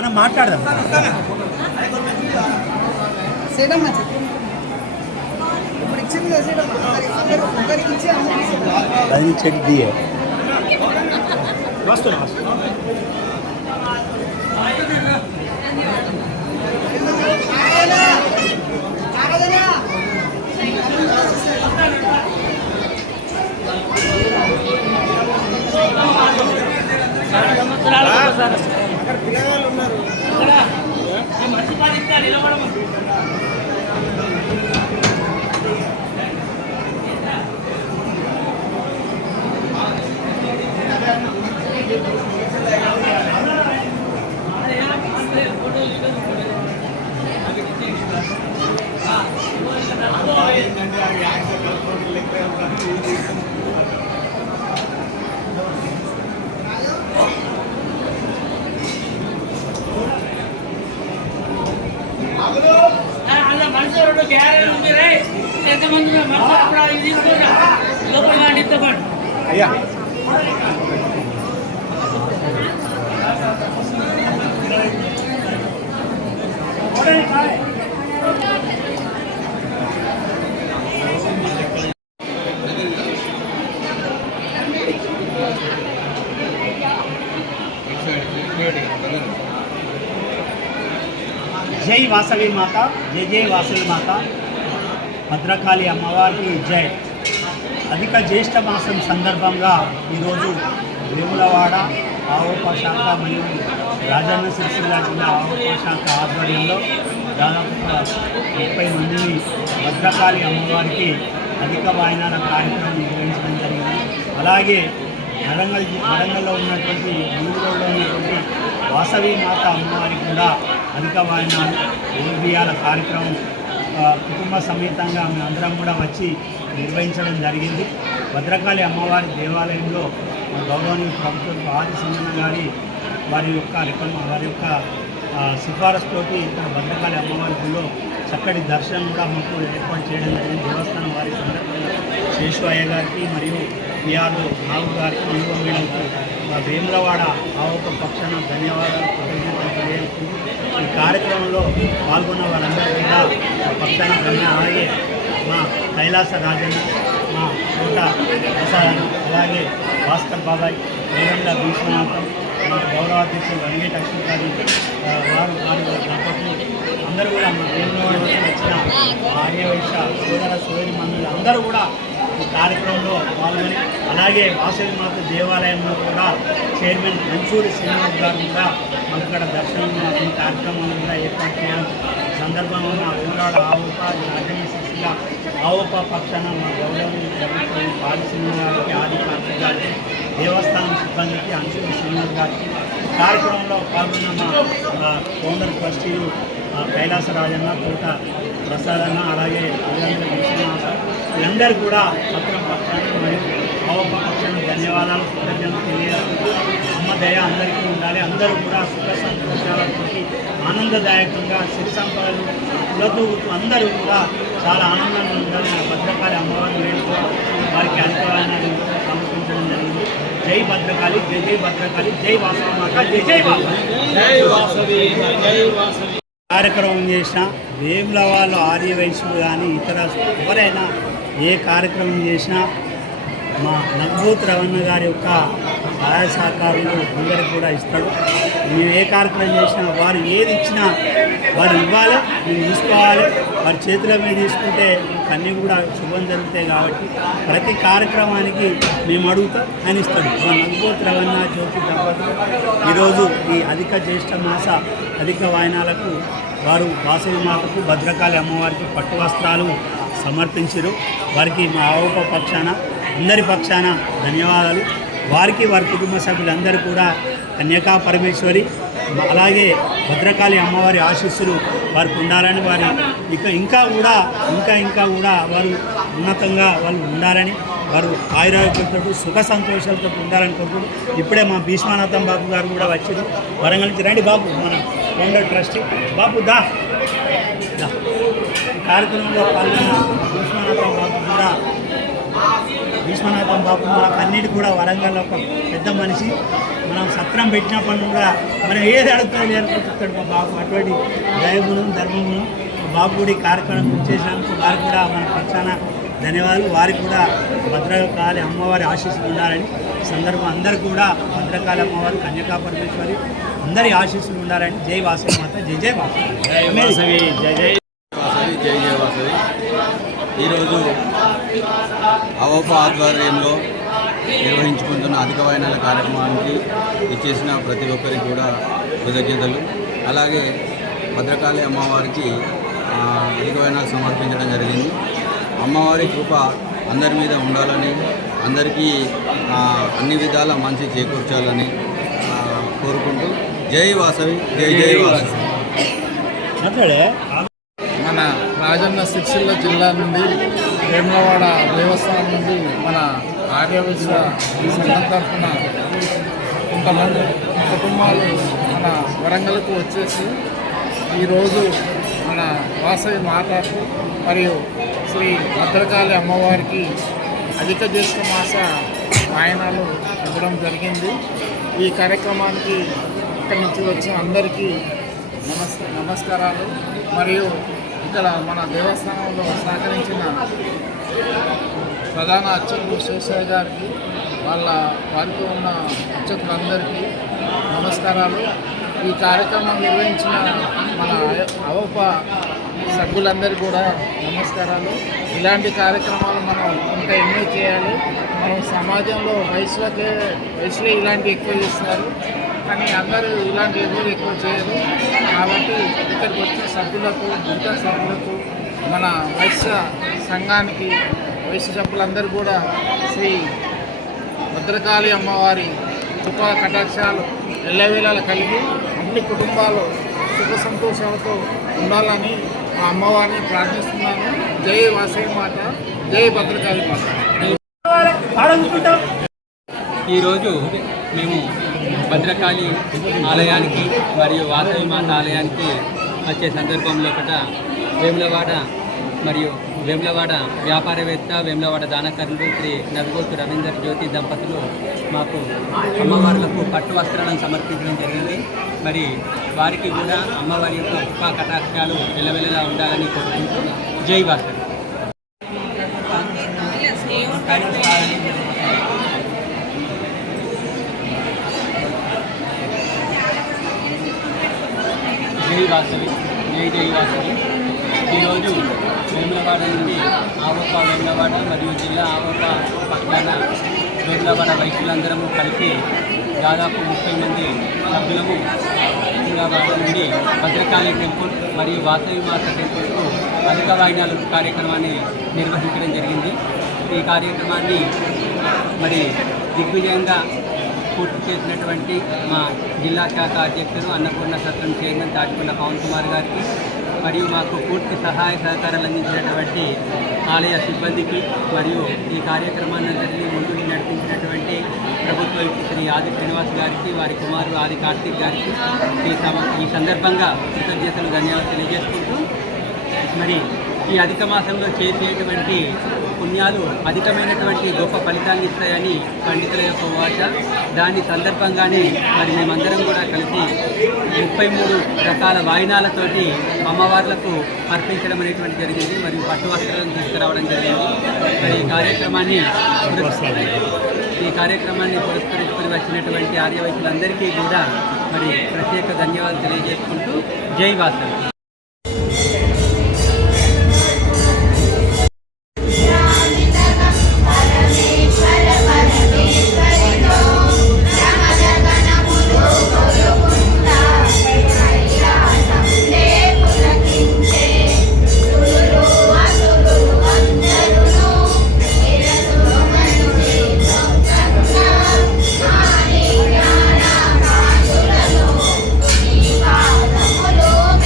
మనం మాట్లాడదాం. అది చెక్ దియే వస్తున్నా పిల్లలు ఉన్నారు. అయ్యా జై వాసవి మాత, జై జై వాసవి మాత, భద్రకాళి అమ్మవారికి జై. అధిక జ్యేష్ఠ మాసం సందర్భంగా ఈరోజు వేములవాడ ఆవోప శాఖ మరియు రాజన్న సిరిసిల్ల జిల్లా ఆవోప శాఖ ఆధ్వర్యంలో దాదాపుగా 30 మందిని భద్రకాళి అమ్మవారికి అధిక వాయినాల కార్యక్రమం నిర్వహించడం జరిగింది. అలాగే వరంగల్లో ఉన్నటువంటి ములుగులో ఉన్నటువంటి వాసవి మాత అమ్మవారికి కూడా అధిక వాయినాలు ఉద్యాల కార్యక్రమం కుటుంబ సమేతంగా మేమందరం కూడా వచ్చి నిర్వహించడం జరిగింది. భద్రకాళి అమ్మవారి దేవాలయంలో గౌరవనీయ ప్రభుత్వం ఆది సింగన్న గారి వారి యొక్క సిఫారసుతోటి ఇక్కడ భద్రకాళి అమ్మవారి గుడిలో చక్కటి దర్శనం కూడా మాకు ఏర్పాటు చేయడం జరిగింది. దేవస్థానం వారి సందర్భంగా శేషువయ్య గారికి మరియు పిఆర్ఓ నాగు గారికి యువ మేడంకు మా వేములవాడ ఆవోప పక్షాన ధన్యవాదాలు, కృతజ్ఞతలు తెలియజేస్తుంది. ఈ కార్యక్రమంలో పాల్గొన్న వారందరికీ కూడా పక్షాన అలాగే మా కైలాస రాజన్న, మా కోట ప్రసాద్, అలాగే భాస్కర్ బాబాయ్, వేగంగా భీష్మనాథం, మా గౌరవాధ్యక్షులు వెంకట అక్షికారి వారు దంపతులు అందరూ కూడా మా వేములవాడ వచ్చి వచ్చిన ఆర్యవైశ్య సోదర సోదరి మండలి అందరూ కూడా ఈ కార్యక్రమంలో పాల్గొని, అలాగే వాసవి మాత దేవాలయంలో కూడా చైర్మన్ మంచూరి శ్రీనివాస్ గారు కూడా మాకు ఇక్కడ దర్శనం కార్యక్రమాలు కూడా ఏర్పాటు చేయడం సందర్భంగా మా వేములవాడ ఆవోప రాజన్న సిరిసిల్ల ఆవోప పక్షాన మా గౌరవనీయ ప్రభుత్వం పాలసింహ గారికి, ఆది కార్తీక్ గారికి, దేవస్థానం సిబ్బందికి, అంశుడి శ్రీనివాస్ గారికి, కార్యక్రమంలో పాల్గొన్న మా ఫౌండర్ ట్రస్టీలు కైలాస రాజన్న, కోట ప్రసాదన్న, అలాగే వీళ్ళందరూ కూడా పత్రం పక్షాన్ని మరియు ఆవోప పక్షాన్ని ధన్యవాదాలు, కృతజ్ఞతలు తెలియజేస్తూ అమ్మ దయ అందరికీ ఉండాలి. అందరూ కూడా సుఖ సంతోషాలతో ఆనందదాయకంగా సిరి సంపదలు కులతూగుతూ అందరూ కూడా చాలా ఆనందంగా ఉండాలి. భద్రకాళి అమ్మవారిని వేడుకో వారికి అధికారాన్ని సమర్పించడం జరిగింది. జై భద్రకాళి, జై జై భద్రకాళి, జై వాసవి మాత, జై జై వాసవి. కార్యక్రమం చేసినా వేములవాళ్ళు ఆర్యవైశ్యులు కానీ ఇతర ఎవరైనా ఏ కార్యక్రమం చేసినా మా నవ్వూత్ రవణ గారి యొక్క సహాయ సహకారులు అందరికి కూడా ఇస్తాడు. మేము ఏ కార్యక్రమం చేసినా వారు ఏది ఇచ్చినా వారు ఇవ్వాలి, మేము తీసుకోవాలి. వారి చేతుల మీద తీసుకుంటే అన్నీ కూడా శుభం జరుగుతాయి. కాబట్టి ప్రతి కార్యక్రమానికి మేము అడుగుతాం, ఆయన ఇస్తాడు. మా నవ్వూత్ రవణ జ్యోతి దంపతులు ఈరోజు ఈ అధిక జ్యేష్ఠ మాస అధిక వాయినాలకు వారు వాసవి మాతకు భద్రకాళి అమ్మవారికి పట్టు వస్త్రాలు సమర్పించారు. వారికి మా ఆవోప పక్షాన అందరి పక్షాన ధన్యవాదాలు. వారికి వారి కుటుంబ సభ్యులందరూ కూడా కన్యకా పరమేశ్వరి అలాగే భద్రకాళి అమ్మవారి ఆశీస్సులు వారికి ఉండాలని, వారి ఇంకా కూడా వారు ఉన్నతంగా వాళ్ళు ఉండాలని, వారు ఆయురారోగ్యంతో సుఖ సంతోషాలతో ఉండాలని కోరుకుంటూ ఇప్పుడే మా భీష్మనాథం బాబు గారు కూడా వచ్చారు వరంగల్ నుంచి. రండి బాబు, మన ఫౌండర్ ట్రస్టీ బాబు దా. ఈ కార్యక్రమంలో పాల్గొన్న భీష్మనాథం బాబు కూడా విశ్వనాథం బాబు మనకు అన్నిటి కూడా వరంగల్ ఒక పెద్ద మనిషి. మనం సత్రం పెట్టినప్పుడు కూడా మనం ఏది అడుగుతుంది అనుకుంటాడు మా బాబు. అటువంటి దైవగుణం ధర్మగుణం బాబు కూడా ఈ కార్యక్రమం చేసినందుకు వారికి కూడా మన పక్షాన ధన్యవాదాలు. వారికి కూడా భద్రకాళి అమ్మవారి ఆశీస్సులు ఉండాలని సందర్భం అందరూ కూడా భద్రకాళి అమ్మవారి కన్యకా పరమేశ్వరి అందరి ఆశీస్సులు ఉండాలని. జై వాసవి మాత, జై జై వాసవి, జై వాసవి, జై జై వాసవి, జై జై వాసవి. ఈరోజు అవోపా ఆధ్వర్యంలో నిర్వహించుకుంటున్న అధిక వైనాల కార్యక్రమానికి ఇచ్చేసిన ప్రతి ఒక్కరికి కూడా కృతజ్ఞతలు. అలాగే భద్రకాళి అమ్మవారికి అధిక వైనాలు సమర్పించడం జరిగింది. అమ్మవారి కృప అందరి మీద ఉండాలని, అందరికీ అన్ని విధాల మంచి చేకూర్చాలని కోరుకుంటూ జై వాసవి, జై జై వాసవి. మన రాజన్న సిరిసిల్ల జిల్లా నుండి వేములవాడ దేవస్థానం నుండి మన ఆర్యవైశ్య సంఘం తరఫున కొంతమంది కుటుంబాలు మన వరంగల్కు వచ్చేసి ఈరోజు మన వాసవి మాతకు మరియు శ్రీ భద్రకాళి అమ్మవారికి అధిక జ్యేష్ఠ మాస వాయనాలు ఇవ్వడం జరిగింది. ఈ కార్యక్రమానికి ఇక్కడి నుంచి వచ్చిన అందరికీ నమస్కారాలు. మరియు ఇక్కడ మన దేవస్థానంలో సహకరించిన ప్రధాన అర్చకులు శేషయ్య గారికి, వారితో ఉన్న అర్చకులందరికీ నమస్కారాలు. ఈ కార్యక్రమం నిర్వహించిన మన అవోపా సభ్యులందరికీ కూడా నమస్కారాలు. ఇలాంటి కార్యక్రమాలు మనం ఇంకా ఎన్నో చేయాలి. మనం సమాజంలో వయసులో ఇలాంటివి ఎక్కువ చేస్తున్నారు, కానీ అందరూ ఇలాంటి ఎవరు ఎక్కువ చేయరు. కాబట్టి ఇక్కడికి వచ్చిన సభ్యులకు, మిగతా సభ్యులకు, మన వైశ్య సంఘానికి, వైశ్య సభ్యులందరూ కూడా శ్రీ భద్రకాళి అమ్మవారి కృపా కటాక్షాలు ఎల్లవేళలా కలిగి అన్ని కుటుంబాలు సుఖ సంతోషాలతో ఉండాలని ఆ అమ్మవారిని ప్రార్థిస్తున్నాను. జై వాసవి మాత, జై భద్రకాళి మాత. ఈరోజు మేము భద్రకాళి ఆలయానికి మరియు వాసవి మాత ఆలయానికి వచ్చే సందర్భంలో వేములవాడ మరియు వేములవాడ వ్యాపారవేత్త, వేములవాడ దానకర్ణుడు శ్రీ నలుగోతు రవీందర్ జ్యోతి దంపతులు మాకు అమ్మవార్లకు పట్టు వస్త్రాలను సమర్పించడం జరిగింది. మరి వారికి కూడా అమ్మవారి యొక్క కృపా కటాక్షాలు వెలవెలలా ఉండాలని కోరుకుంటూ జై వాసవి. జై వాసవి, జై జై వాసవి. ఈరోజు వేములవాడ నుండి అవోపా వేములవాడ మరియు జిల్లా అవోపా పక్కన వేములవాడ వైశ్యులందరము కలిసి దాదాపు 30 మంది సభ్యులము వేములవాడ నుండి భద్రకాళి టెంపుల్ మరియు వాసవి మాత టెంపుల్కు అధిక వాయినాలు కార్యక్రమాన్ని నిర్వహించడం జరిగింది. ఈ కార్యక్రమాన్ని మరి దిగ్విజయంగా పూర్తి చేసినటువంటి మా జిల్లా శాఖ అధ్యక్షుడు అన్నపూర్ణ సత్రం చైర్మన్ తాటికొండ పవన్ కుమార్ గారికి, మరియు మాకు పూర్తి సహాయ సహకారాలు అందించినటువంటి ఆలయ సిబ్బందికి, మరియు ఈ కార్యక్రమాన్ని ముందుకు నడిపించినటువంటి ప్రభుత్వ శ్రీ ఆది శ్రీనివాస్ గారికి, వారి కుమారుడు ఆది కార్తీక్ గారికి ఈ సందర్భంగా కృతజ్ఞతలు, ధన్యవాదాలు తెలియజేసుకుంటూ, మరి ఈ అధిక మాసంలో చేసేటువంటి పుణ్యాలు అధికమైనటువంటి గొప్ప ఫలితాన్ని ఇస్తాయని పండితుల యొక్క వాచ. దాని సందర్భంగానే మరి మేమందరం కూడా కలిసి 33 రకాల వాయినాలతోటి అమ్మవార్లకు అర్పించడం అనేటువంటి జరిగింది. మరియు పట్టు వస్త్రాలను తీసుకురావడం జరిగింది. మరి ఈ కార్యక్రమాన్ని పురస్కరించుకొని వచ్చినటువంటి ఆర్యవైశ్యులందరికీ కూడా మరి ప్రత్యేక ధన్యవాదాలు తెలియజేసుకుంటూ జై వాసవి.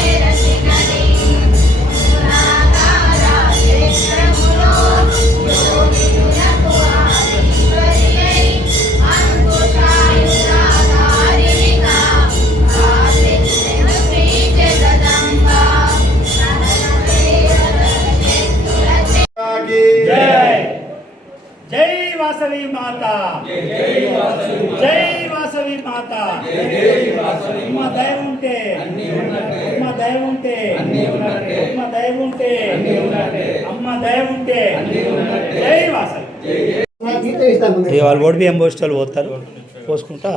मेरा మాత జై వాసవి మాత అమ్మ దయ ఉంటే అమ్మ దయ ఉంటే అమ్మ దయ ఉంటే అమ్మ దయ ఉంటే జై వాసవి. వాళ్ళు ఓడి బియ్యం పోస్టర్లు పోతారు పోసుకుంటా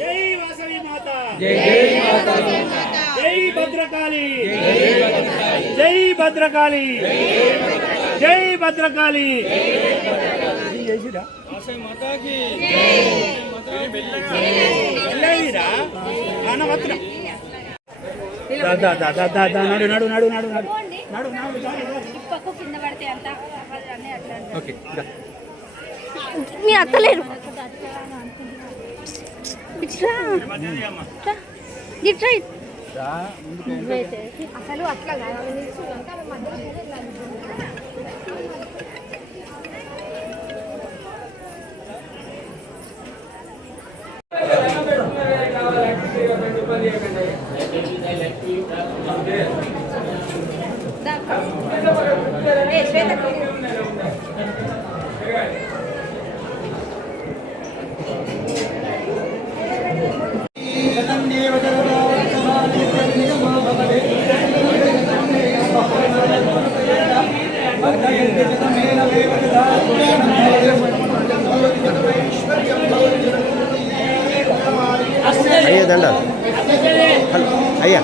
జై వాసవి మాత జై భద్రకాళి జై భద్రకాళి జై భద్రకాళి నడు నడు నడు నడు నడు నడు పక్కు కింద పడితే అంత ఓకే మీ అత్తలేరు అసలు అట్లా అయ్యా దండాలు అయ్యా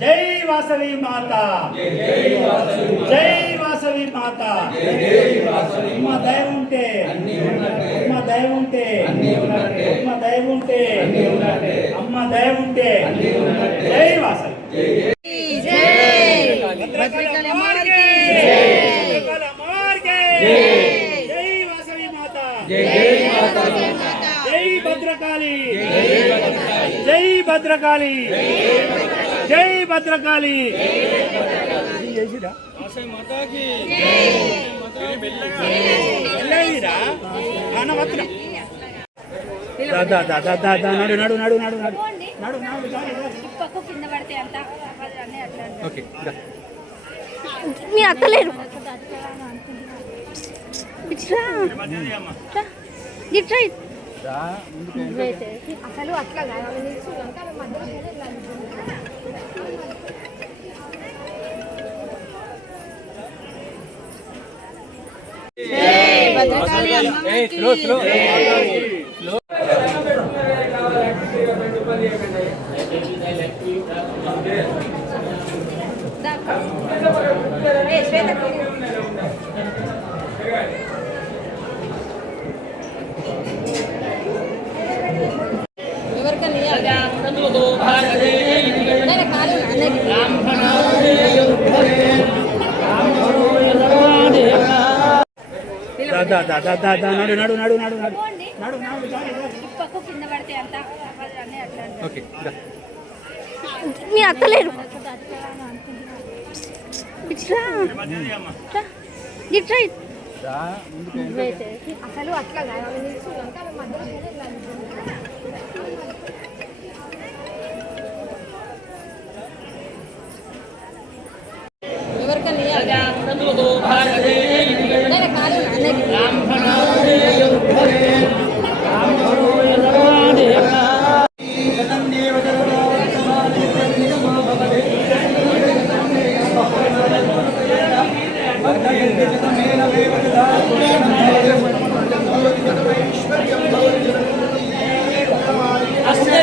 జై వాసవి మాత జై వాసవి మాత అమ్మ దయ ఉంటే అమ్మ దయ ఉంటే అమ్మ దయ ఉంటే అమ్మ దయ ఉంటే జై వాసవి జై వాసవి మాత జై భద్రకాళి జై భద్రకాళి జై భద్రకాళి నడు నడు నడు నడు నడు నడు పక్కు కింద పడితే అంత ఓకే మీ అత్తలేరు అసలు అట్లా ఎవరికన్నా నడు నడు నడు నడు నడు నడు నడు ఇప్పకు కింద పడితే అంత అన్నీ అట్లా అంటారు. ఓకే మీ అత్తలేరు అసలు అట్లా కాదు.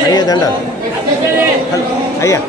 అయ్యా దండాలు అయ్యా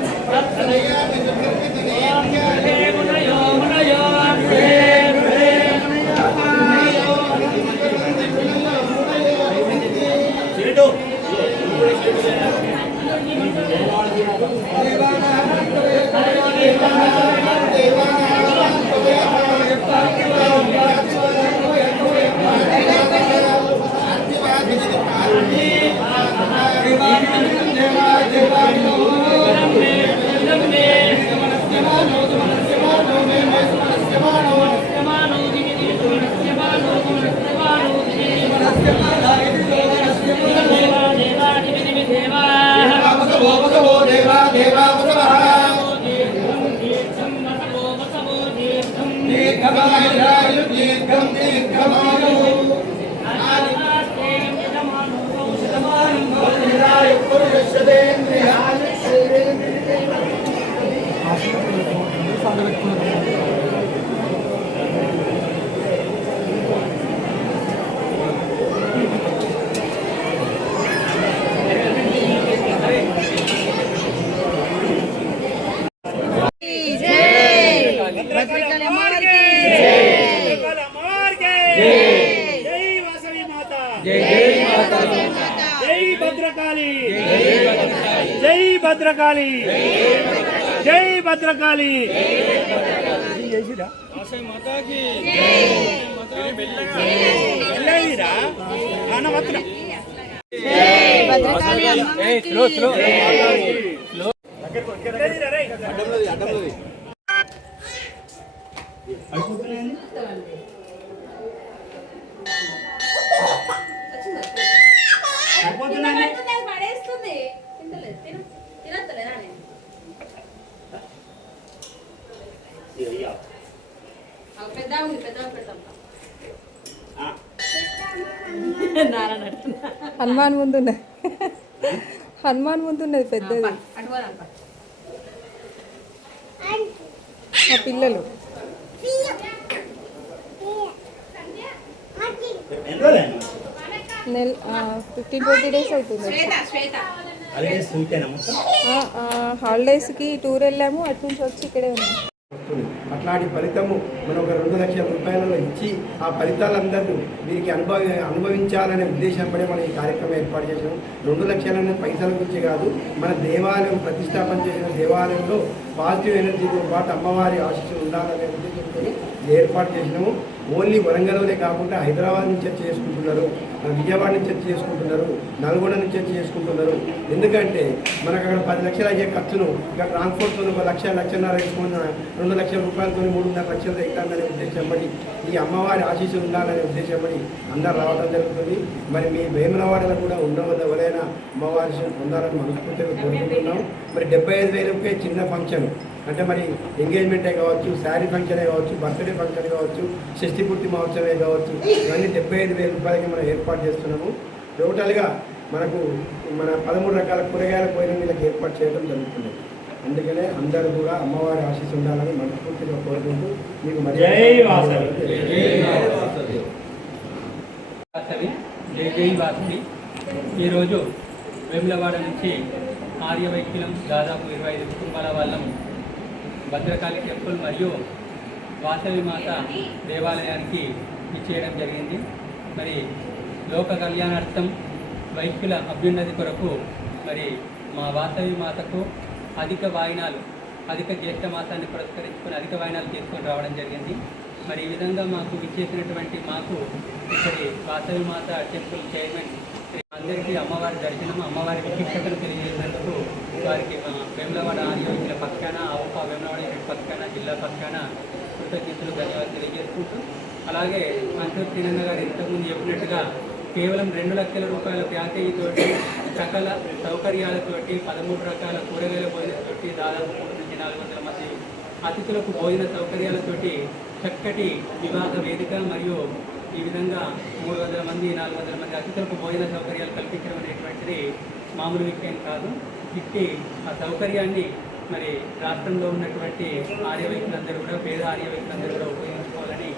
భద్రకాళి జై భద్రకాళి పడేస్తుంది తినత్తలేదా పెద్ద పెడతాం. హనుమాన్ ముందున్నది హనుమాన్ ముందున్నది పెద్దది మా పిల్లలు నెల 15-20 days అవుతుంది. హాలిడేస్కి టూర్ వెళ్ళాము, అటు నుంచి వచ్చి ఇక్కడే ఉన్నాము. అట్లాంటి ఫలితము మనం ఒక 2 లక్షల రూపాయలలో ఇచ్చి ఆ ఫలితాలందరూ వీరికి అనుభవించాలనే ఉద్దేశంపడే మనం ఈ కార్యక్రమం ఏర్పాటు చేసినాం. 2 లక్షలనే పైసల గురించి కాదు, మన దేవాలయం ప్రతిష్టాపన చేసిన దేవాలయంలో పాజిటివ్ ఎనర్జీతో పాటు అమ్మవారి ఆశీస్సులు ఉండాలనే ఉద్దేశంతో ఏర్పాటు చేసినాము. ఓన్లీ వరంగల్లోనే కాకుండా హైదరాబాద్ నుంచి వచ్చి చేసుకుంటున్నారు, విజయవాడ నుంచి వచ్చి చేసుకుంటున్నారు, నల్గొండ నుంచి వచ్చి చేసుకుంటున్నారు. ఎందుకంటే మనకు అక్కడ 10 లక్షలు అయ్యే ఖర్చును ఇక్కడ ట్రాన్స్పోర్ట్తో 1 లక్ష 1.5 వేసుకున్న 2 లక్షల రూపాయలతో 3.5 లక్షలు అవుతుందనే ఉద్దేశం పడి ఈ అమ్మవారి ఆశీస్సులు ఉండాలనే ఉద్దేశం పడి అందరు రావడం జరుగుతుంది. మరి మీ వేములవాడలో కూడా ఉండవద్ద ఎవరైనా అమ్మవారి పొందాలని మనస్ఫూర్తిగా కోరుకుంటున్నాం. మరి 75,000 చిన్న ఫంక్షన్ అంటే మరి ఎంగేజ్మెంటే కావచ్చు, శారీ ఫంక్షనే కావచ్చు, బర్త్డే ఫంక్షన్ కావచ్చు, షష్ఠి పూర్తి మహోత్సవమే కావచ్చు, ఇవన్నీ 75,000 రూపాయలకి మనం ఏర్పాటు చేస్తున్నాము. టోటల్గా మనకు మన 13 రకాల కూరగాయల పోయిన వీళ్ళకి ఏర్పాటు చేయడం జరుగుతుంది. అందుకనే అందరూ కూడా అమ్మవారి ఆశీస్సు ఉండాలని మనస్ఫూర్తిగా కోరుకుంటూ మీకు జై జై వాసవి. ఈరోజు వేములవాడ నుంచి ఆర్యవైక్యులం దాదాపు 25 కుటుంబాల వాళ్ళం భద్రకాళి టెంపుల్ మరియు వాసవి మాత దేవాలయానికి ఇచ్చేయడం జరిగింది. మరి లోక కళ్యాణార్థం వైశ్యుల అభ్యున్నతి కొరకు మరి మా వాసవి మాతకు అధిక జ్యేష్ఠ మాసాన్ని పురస్కరించుకొని అధిక వాయినాలు తీసుకొని రావడం జరిగింది. మరి ఈ విధంగా మాకు విచ్చేసినటువంటి మాకు ఇక్కడి వాసవి మాత టెంపుల్ చైర్మన్ అందరికీ అమ్మవారి దర్శనం, అమ్మవారి విశిష్టతను తెలియజేసినందుకు వారికి మా వేములవాడ ఆర్యోజుల పక్కన ఆవుప వేములవాడ పక్కన జిల్లా పక్కన కృతజ్ఞతలు ధన్యవాదాలు తెలియజేసుకుంటూ, అలాగే మంత్రి శ్రీనన్న గారు ఇంతకుముందు చెప్పినట్టుగా కేవలం 2 లక్షల రూపాయల ప్యాకేజీతోటి సకల సౌకర్యాలతోటి 13 రకాల కూరగాయల భోజనంతోటి దాదాపు 3 నుంచి 400 మంది అతిథులకు భోజన సౌకర్యాలతోటి చక్కటి వివాహ వేదిక మరియు ఈ విధంగా 300 మంది 400 మంది అతిథులకు భోజన సౌకర్యాలు కల్పించడం అనేటువంటిది మామూలు విషయం కాదు. ఇట్టి ఆ సౌకర్యాన్ని మరి రాష్ట్రంలో ఉన్నటువంటి ఆర్యవైశ్యులందరూ కూడా, పేద ఆర్యవైశ్యులందరూ కూడా ఉపయోగించుకోవాలని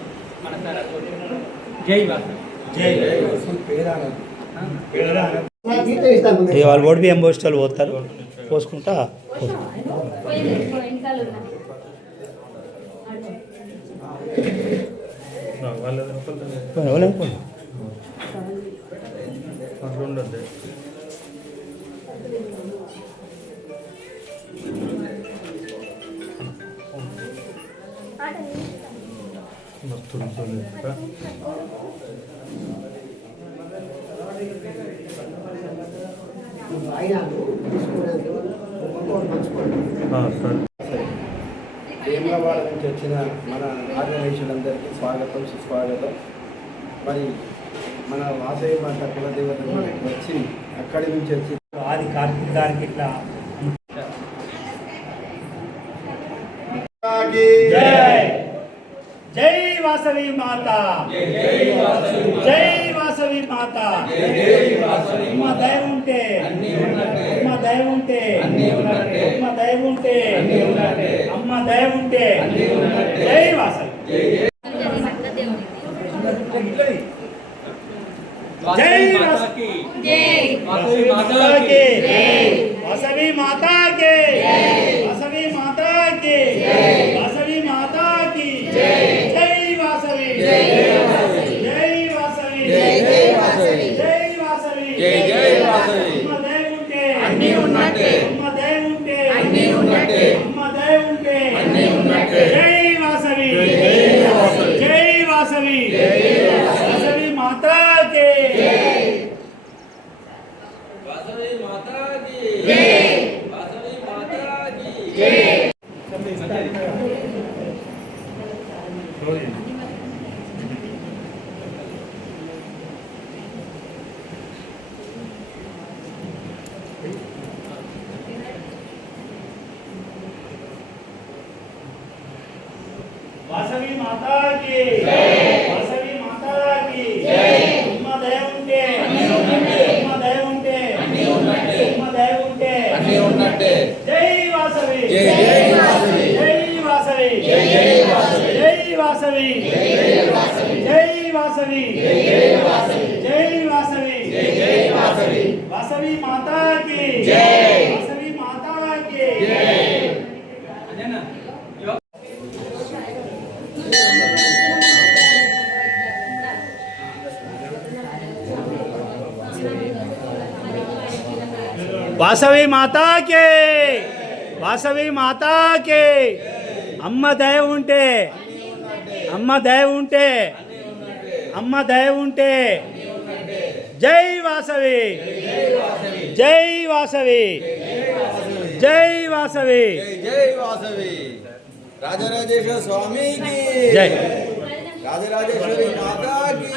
మనసారా కోరుకుంటున్నాం. జై వాసవి. వాళ్ళు ఓడి బియ్యం పోస్టర్లు పోతారు, పోసుకుంటా వేములవాడ నుంచి వచ్చిన మన ఆర్గనైజేషన్లందరికీ స్వాగతం, సుస్వాగతం. మరి మన వాసవి మాత కులదేవత వచ్చి అక్కడి నుంచి వచ్చి ఆది కార్తీక్ గారికి ఇట్లా జై వాసవి మాత, జై వాసవి మాత. అమ్మ దయ ఉంటే, అమ్మ దయ ఉంటే, అమ్మ దయ ఉంటే, అమ్మ దయ ఉంటే. జై వాసవి. జై వాసవి. వాసవి మాతా కి, వాసవి మాతా కి, వాసవి మాతా కి, వాసవి మాతా కి. జై వాసవి, జై వాసవి, జై వాసవి, జై వాసవి, జై వాసవి, జై వాసవి. అమ్మ దయ ఉంటే అన్నీ ఉన్నట్టే, అమ్మ దయ ఉంటే అన్నీ ఉన్నట్టే, అమ్మ దయ ఉంటే అన్నీ ఉన్నట్టే. జై వాసవి, జై వాసవి, జై వాసవి, వాసవి మాతా కి. వాసవి మాతా కి, వాసవి మాతా కి. వాసవి మాతా కి, వాసవి మాతా కి. అమ్మ దయ ఉంటే అన్నీ ఉన్నట్టే, అమ్మ దయ ఉంటే అన్నీ ఉన్నట్టే, అమ్మ దయ ఉంటే అన్నీ ఉన్నట్టే. జై వాసవి, జై వాసవి, జై వాసవి, జై వాసవి, జై వాసవి, జై వాసవి, జై వాసవి, జై వాసవి, జై వాసవి, జై వాసవి. వాసవి మాతా కి జై, వాసవి మాతా కి జై. అదేనా వాసవి మాతా కే, వాసవి మాతా కే. అమ్మ దయ ఉంటే, అమ్మ దయ ఉంటే, అమ్మ దయ ఉంటే. జై వాసవి, జై వాసవి, జై వాసవి, జై వాసవి. రాజరాజేశ్వర స్వామికి జై, రాజరాజేశ్వరి మాతాకి.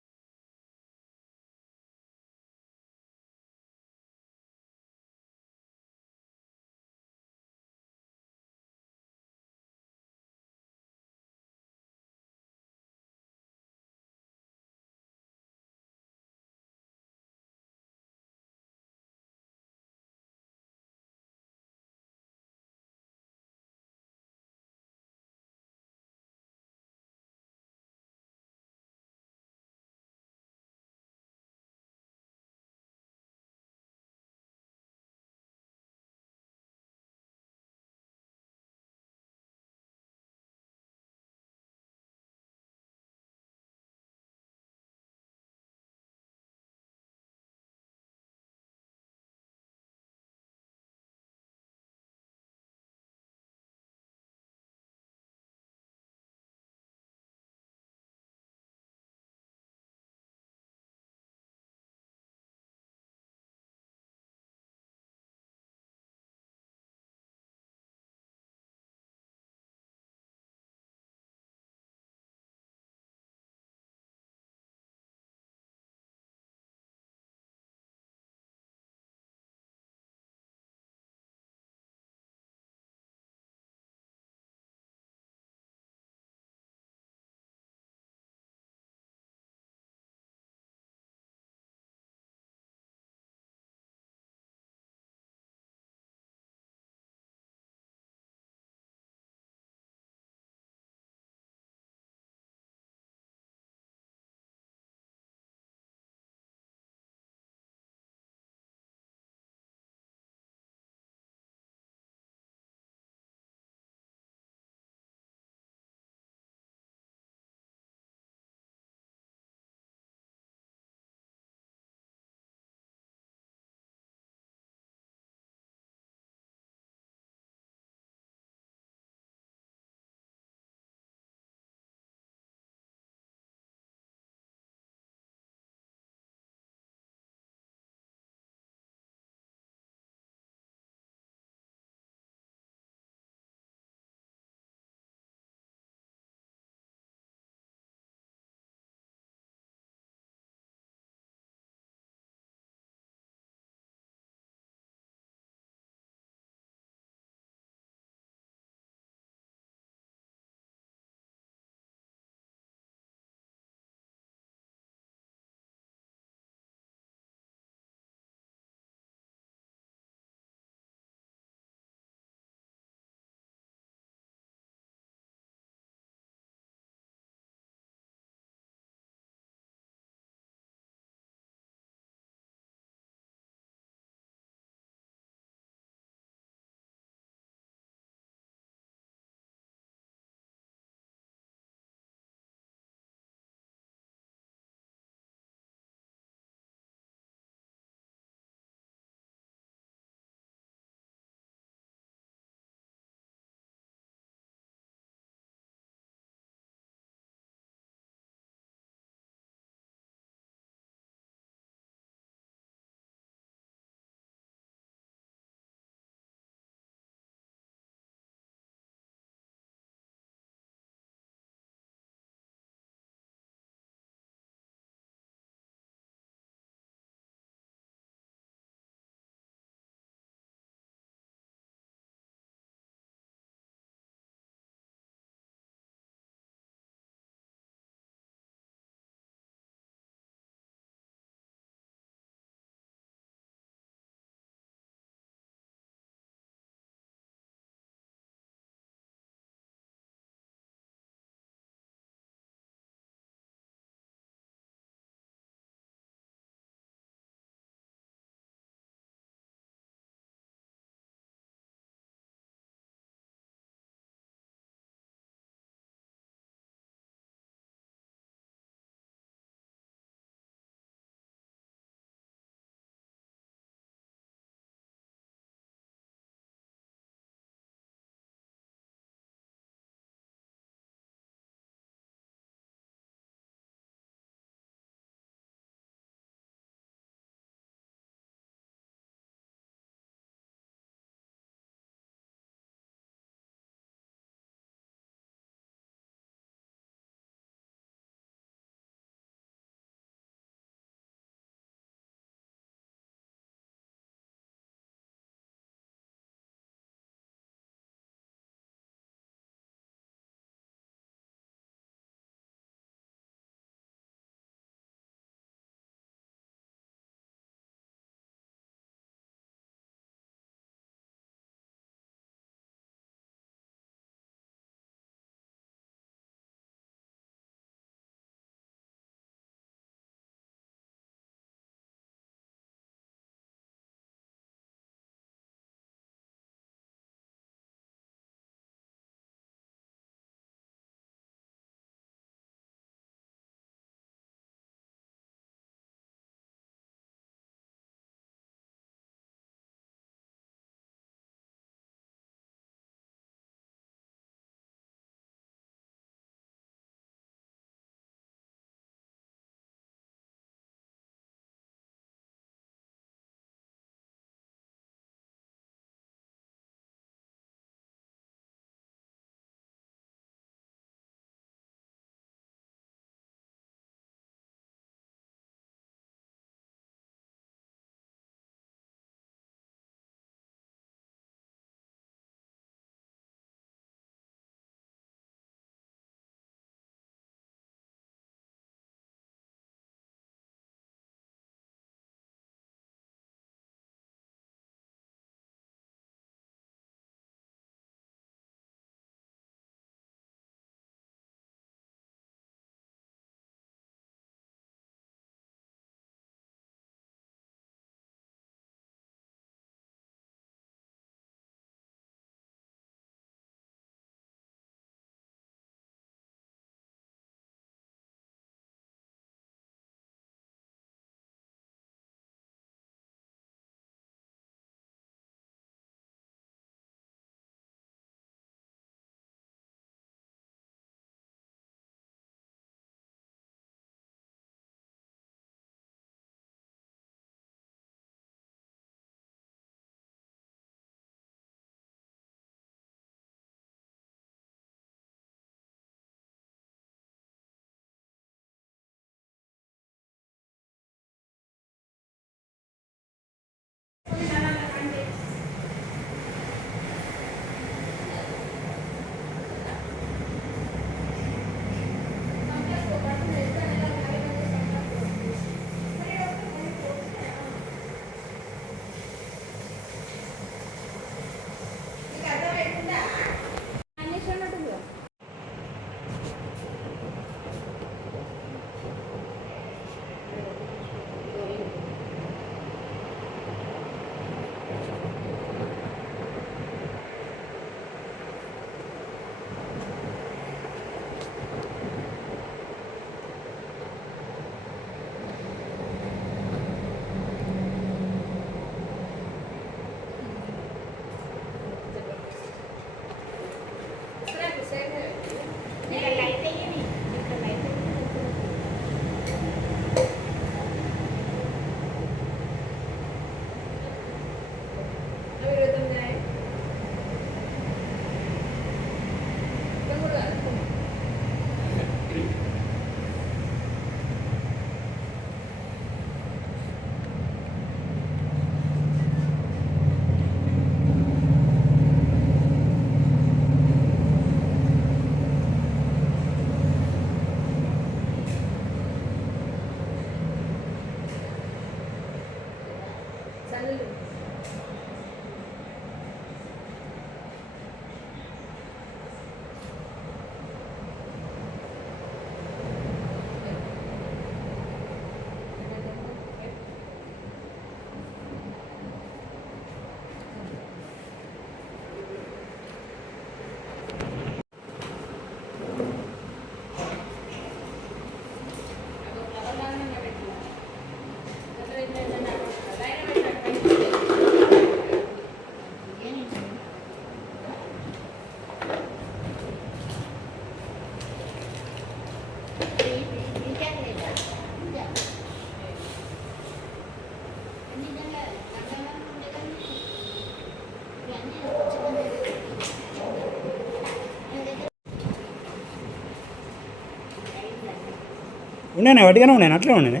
ఉన్నాను వాటిగానే ఉన్నాను అట్లే ఉన్నాను